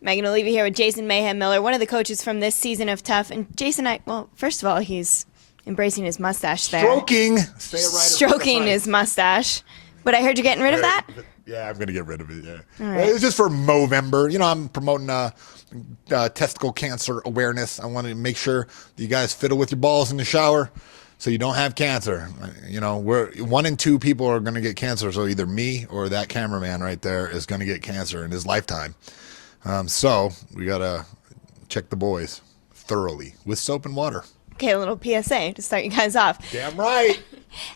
Megan O'Leary here with Jason Mayhem Miller, one of the coaches from this season of TUF. And Jason, well, first of all, he's embracing his mustache there. Stroking. Stroking his mustache. But I heard you're getting rid of that? Yeah, I'm going to get rid of it, yeah. All right. It was just for Movember. You know, I'm promoting testicle cancer awareness. I want to make sure that you guys fiddle with your balls in the shower so you don't have cancer. You know, 1 in 2 people are going to get cancer, so either me or that cameraman right there is going to get cancer in his lifetime. So we got to check the boys thoroughly with soap and water. Okay, a little PSA to start you guys off. Damn right.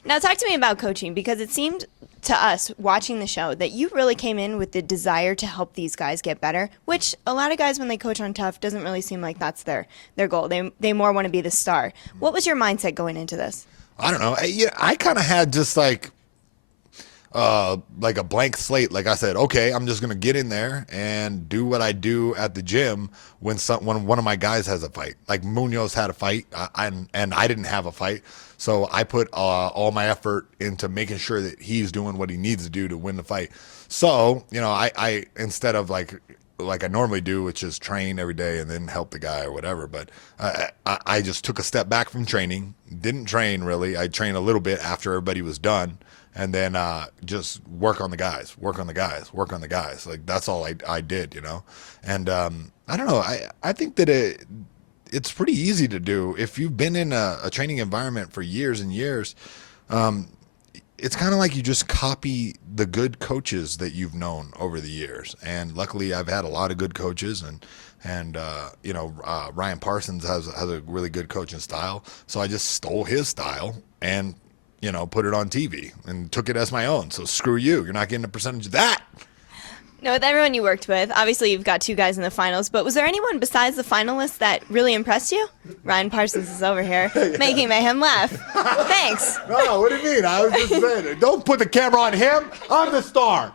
Now talk to me about coaching, because it seemed to us watching the show that you really came in with the desire to help these guys get better, which a lot of guys when they coach on TUF doesn't really seem like that's their goal. They more want to be the star. What was your mindset going into this? I don't know. I kind of had just like a blank slate. Like I said, okay, I'm just going to get in there and do what I do at the gym when one of my guys has a fight. Like Munoz had a fight and I didn't have a fight. So I put all my effort into making sure that he's doing what he needs to do to win the fight. So, you know, I instead of like I normally do, which is train every day and then help the guy or whatever. But I just took a step back from training, didn't train really. I trained a little bit after everybody was done. And then just work on the guys. Like that's all I did, you know. And I don't know. I think that it's pretty easy to do if you've been in a training environment for years and years. It's kind of like you just copy the good coaches that you've known over the years. And luckily, I've had a lot of good coaches, and you know, Ryan Parsons has a really good coaching style. So I just stole his style and, you know, put it on TV and took it as my own. So screw you. You're not getting a percentage of that. Now, with everyone you worked with, obviously you've got 2 guys in the finals, but was there anyone besides the finalists that really impressed you? Ryan Parsons is over here making Mayhem laugh. Thanks. No, what do you mean? I was just saying, don't put the camera on him. I'm the star.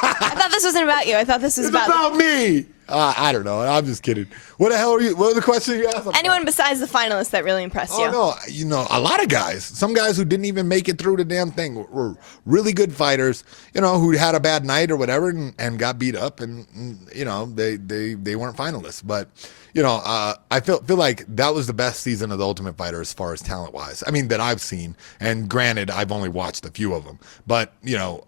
I thought this wasn't about you. I thought this was about me. I don't know. I'm just kidding. What the hell are you? What was the question you asked? Anyone besides the finalists that really impressed you? Oh, no. You know, a lot of guys. Some guys who didn't even make it through the damn thing were really good fighters, you know, who had a bad night or whatever and got beat up and you know, they weren't finalists. But, you know, I feel like that was the best season of The Ultimate Fighter as far as talent-wise. I mean, that I've seen. And granted, I've only watched a few of them. But, you know,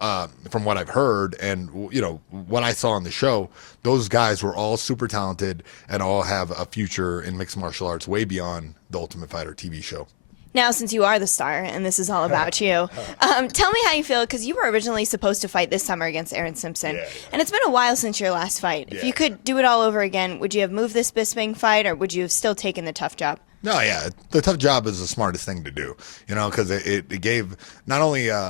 from what I've heard and, you know, what I saw on the show, those guys were all super talented and all have a future in mixed martial arts way beyond The Ultimate Fighter TV show. Now, since you are the star and this is all about you, tell me how you feel, because you were originally supposed to fight this summer against Aaron Simpson. Yeah. And it's been a while since your last fight. Yeah. If you could do it all over again, would you have moved this Bisping fight, or would you have still taken the tough job? No, yeah, the tough job is the smartest thing to do, you know, because it gave not only a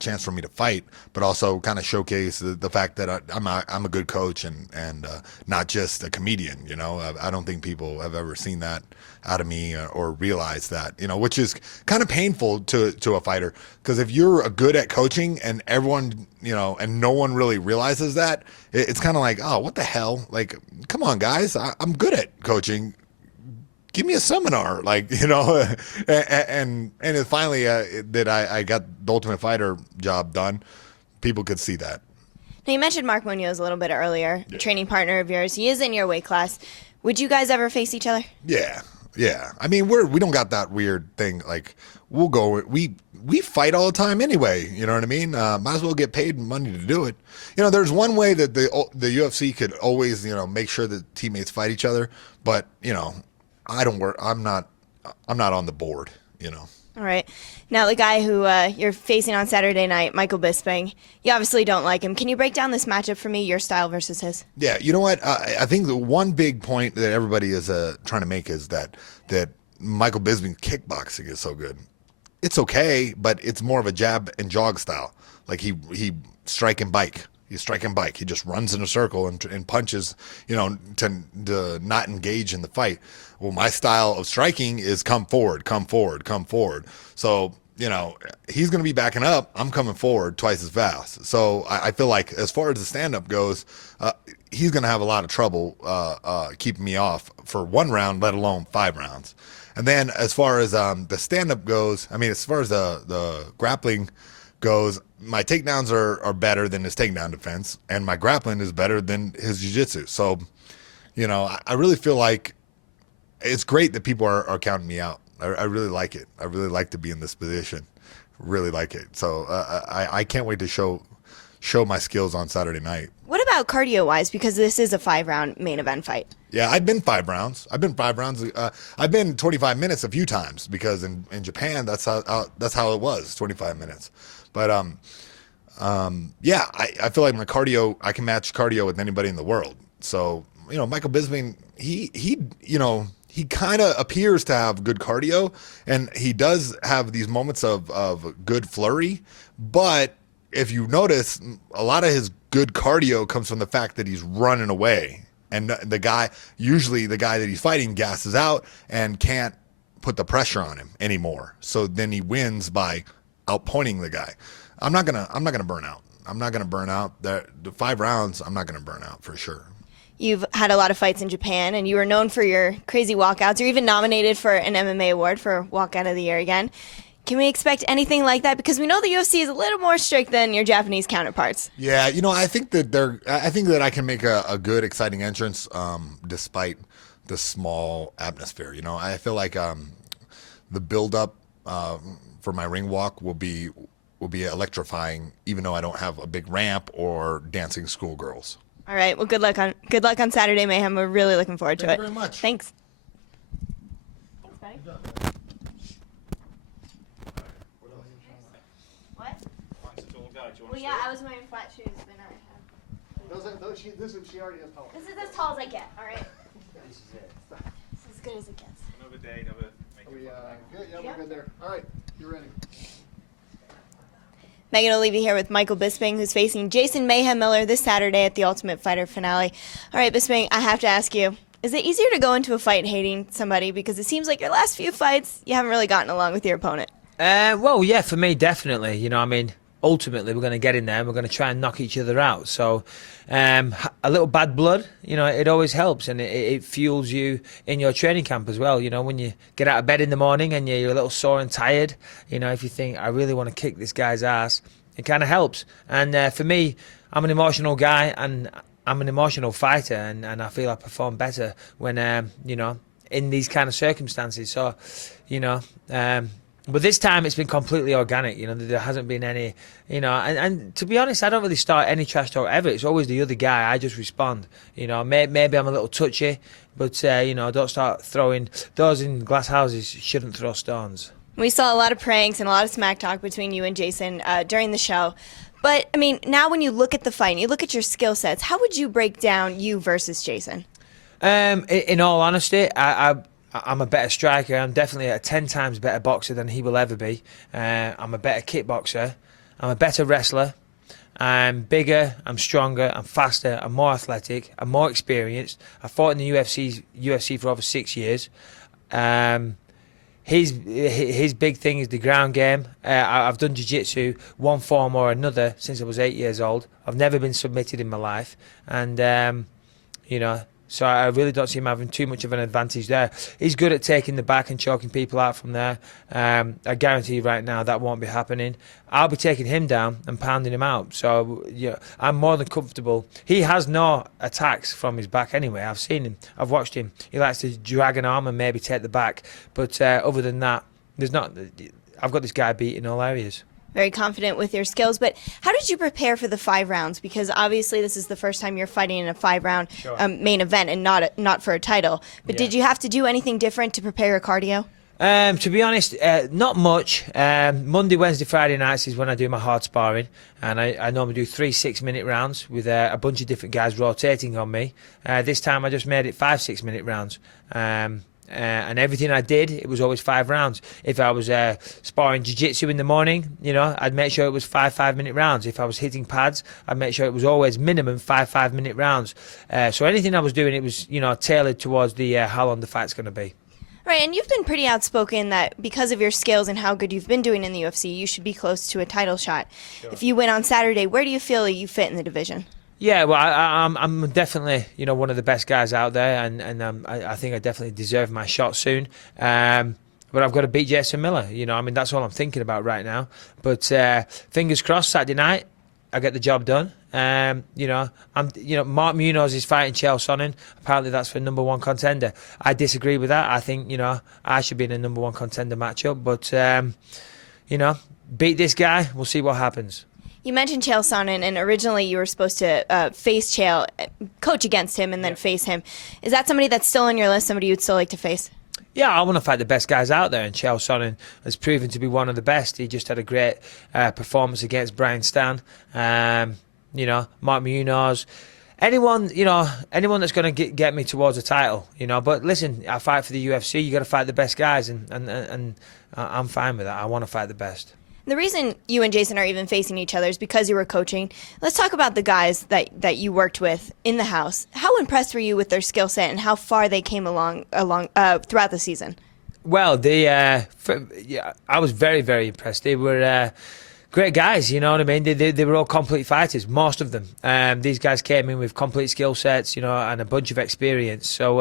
chance for me to fight, but also kind of showcase the fact that I'm a good coach and not just a comedian. You know, I don't think people have ever seen that out of me or realized that, you know, which is kind of painful to a fighter, because if you're good at coaching and everyone, you know, and no one really realizes that, it's kind of like, oh, what the hell? Like, come on, guys, I'm good at coaching. Give me a seminar, like, you know, and it finally that I got the Ultimate Fighter job done, people could see that. Now, you mentioned Mark Munoz a little bit earlier, a training partner of yours. He is in your weight class. Would you guys ever face each other? Yeah. I mean, we don't got that weird thing. Like, we'll go. We fight all the time anyway. You know what I mean? Might as well get paid money to do it. You know, there's one way that the UFC could always, you know, make sure that teammates fight each other, but you know, I don't work. I'm not on the board. You know. All right. Now, the guy who you're facing on Saturday night, Michael Bisping, you obviously don't like him. Can you break down this matchup for me, your style versus his? Yeah, you know what? I think the one big point that everybody is trying to make is that Michael Bisping's kickboxing is so good. It's okay, but it's more of a jab and jog style. Like he strike and bike. He's striking bike. He just runs in a circle and punches, you know, to not engage in the fight. Well, my style of striking is come forward, come forward, come forward. So, you know, he's going to be backing up. I'm coming forward twice as fast. So I feel like as far as the stand-up goes, he's going to have a lot of trouble keeping me off for 1 round, let alone 5 rounds. And then as far as the stand-up goes, I mean, as far as the grappling goes, my takedowns are better than his takedown defense, and my grappling is better than his jiu-jitsu. So, you know, I really feel like it's great that people are counting me out. I really like it. I really like to be in this position. Really like it. So I can't wait to show my skills on Saturday night. What about cardio-wise? Because this is a 5-round main event fight. Yeah, I've been 5 rounds. I've been 25 minutes a few times because in Japan that's how it was, 25 minutes. But yeah, I feel like my cardio, I can match cardio with anybody in the world. So, you know, Michael Bisping, he kind of appears to have good cardio, and he does have these moments of good flurry. But if you notice, a lot of his good cardio comes from the fact that he's running away. And usually the guy that he's fighting gasses out and can't put the pressure on him anymore. So then he wins by outpointing the guy. I'm not gonna burn out. I'm not gonna burn out. The 5 rounds, I'm not gonna burn out for sure. You've had a lot of fights in Japan, and you were known for your crazy walkouts. You're even nominated for an MMA award for Walkout of the Year again. Can we expect anything like that? Because we know the UFC is a little more strict than your Japanese counterparts. Yeah, you know, I think that I can make a good, exciting entrance, despite the small atmosphere. You know, I feel like the build-up for my ring walk will be electrifying, even though I don't have a big ramp or dancing schoolgirls. All right. Well, good luck on Saturday, Mayhem. We're really looking forward to it. Thank you very much. Thanks. Thanks, buddy. What? Well, yeah, I was wearing flat shoes, but now I have. She already has tall. This is as tall as I get. All right. This is it. This is as good as it gets. Another day, another. Good? Yeah, we're good there. All right, you're ready. Megan O'Leary here with Michael Bisping, who's facing Jason Mayhem Miller this Saturday at the Ultimate Fighter finale. All right, Bisping, I have to ask you, is it easier to go into a fight hating somebody? Because it seems like your last few fights, you haven't really gotten along with your opponent. Well, yeah, for me, definitely. You know, I mean, ultimately, we're going to get in there and we're going to try and knock each other out. So a little bad blood, you know, it always helps, and it fuels you in your training camp as well. You know, when you get out of bed in the morning and you're a little sore and tired, you know, if you think, I really want to kick this guy's ass, it kind of helps. And for me, I'm an emotional guy and I'm an emotional fighter, and I feel I perform better when, you know, in these kind of circumstances. So, you know, but this time it's been completely organic. You know, there hasn't been any, you know, and to be honest, I don't really start any trash talk ever. It's always the other guy. I just respond. You know, maybe I'm a little touchy, but, you know, don't start throwing, those in glass houses shouldn't throw stones. We saw a lot of pranks and a lot of smack talk between you and Jason during the show. But, I mean, now when you look at the fight and you look at your skill sets, how would you break down you versus Jason? In all honesty, I'm a better striker. I'm definitely a 10 times better boxer than he will ever be. I'm a better kickboxer. I'm a better wrestler. I'm bigger, I'm stronger, I'm faster, I'm more athletic, I'm more experienced. I fought in the UFC for over 6 years. His big thing is the ground game. I've done jiu-jitsu, one form or another, since I was 8 years old. I've never been submitted in my life. And, you know, so I really don't see him having too much of an advantage there. He's good at taking the back and choking people out from there. I guarantee you right now that won't be happening. I'll be taking him down and pounding him out. So yeah, I'm more than comfortable. He has no attacks from his back anyway. I've seen him. I've watched him. He likes to drag an arm and maybe take the back. But other than that, there's not. I've got this guy beat in all areas. Very confident with your skills, but how did you prepare for the 5 rounds? Because obviously this is the first time you're fighting in a 5-round main event and not for a title. But did you have to do anything different to prepare your cardio? To be honest, not much. Monday, Wednesday, Friday nights is when I do my hard sparring, and I normally do 3 6-minute rounds with a bunch of different guys rotating on me. This time I just made it 5 6-minute rounds. And everything I did, it was always 5 rounds. If I was sparring jiu-jitsu in the morning, you know, I'd make sure it was 5 5-minute rounds. If I was hitting pads, I'd make sure it was always minimum 5 5-minute rounds. So anything I was doing, it was, you know, tailored towards the how long the fight's going to be. Right, and you've been pretty outspoken that because of your skills and how good you've been doing in the UFC, you should be close to a title shot. Sure. If you win on Saturday, where do you feel you fit in the division? Yeah, well, I'm definitely, you know, one of the best guys out there, and I think I definitely deserve my shot soon. but I've got to beat Jason Miller. You know, I mean, that's all I'm thinking about right now. But fingers crossed, Saturday night, I get the job done. You know, Mark Munoz is fighting Chael Sonnen. Apparently, that's for #1 contender. I disagree with that. I think, you know, I should be in a #1 contender matchup. But you know, beat this guy. We'll see what happens. You mentioned Chael Sonnen, and originally you were supposed to face Chael, coach against him, and then face him. Is that somebody that's still on your list, somebody you'd still like to face? Yeah, I want to fight the best guys out there, and Chael Sonnen has proven to be one of the best. He just had a great performance against Brian Stan. You know, Mark Munoz. Anyone that's going to get me towards a title, you know. But listen, I fight for the UFC. You got to fight the best guys, and I'm fine with that. I want to fight the best. The reason you and Jason are even facing each other is because you were coaching. Let's talk about the guys that you worked with in the house. How impressed were you with their skill set and how far they came along throughout the season? Well, I was very, very impressed. They were great guys, you know what I mean? They were all complete fighters, most of them. These guys came in with complete skill sets, you know, and a bunch of experience. So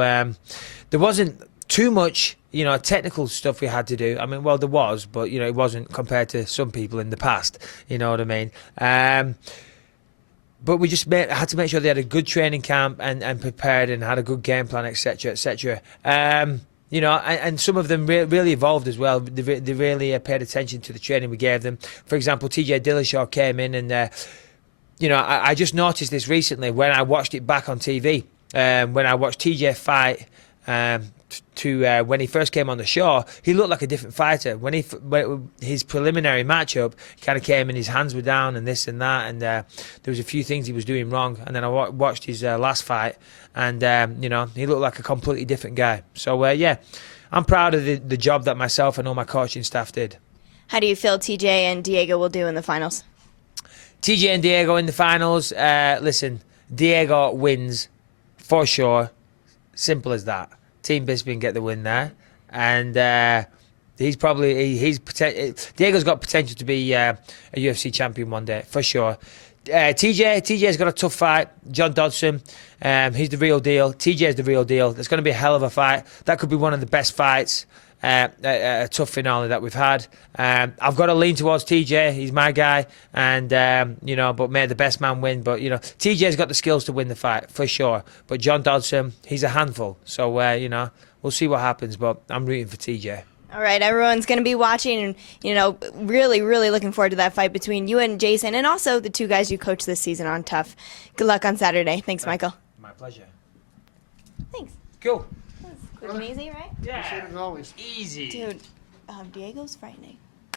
there wasn't too much, you know, technical stuff we had to do. I mean, well, there was, but, you know, it wasn't compared to some people in the past, you know what I mean? But we just had to make sure they had a good training camp and prepared and had a good game plan, etc., etc. You know, and some of them really evolved as well. They really paid attention to the training we gave them. For example, TJ Dillashaw came in and, you know, I just noticed this recently when I watched it back on TV. When I watched TJ fight when he first came on the show, he looked like a different fighter. When his preliminary matchup, he kind of came and his hands were down and this and that, and there was a few things he was doing wrong. And then I watched his last fight, and you know, he looked like a completely different guy. So yeah, I'm proud of the job that myself and all my coaching staff did. How do you feel TJ and Diego will do in the finals? TJ and Diego in the finals. Listen, Diego wins for sure. Simple as that. Team Bisping get the win there, and Diego's got potential to be a UFC champion one day for sure. TJ's got a tough fight. John Dodson, he's the real deal. TJ's the real deal. It's going to be a hell of a fight. That could be one of the best fights, a tough finale that we've had. I've got to lean towards TJ. He's my guy, and you know, but may the best man win. But you know, TJ's got the skills to win the fight for sure. But John Dodson, he's a handful. So you know, we'll see what happens. But I'm rooting for TJ. All right, everyone's going to be watching and, you know, really, really looking forward to that fight between you and Jason, and also the two guys you coached this season on TUF. Good luck on Saturday. Thanks, Michael. My pleasure. Thanks. Cool. That was quick and easy, right? Yeah. Appreciate it as always. Easy. Dude, Diego's frightening.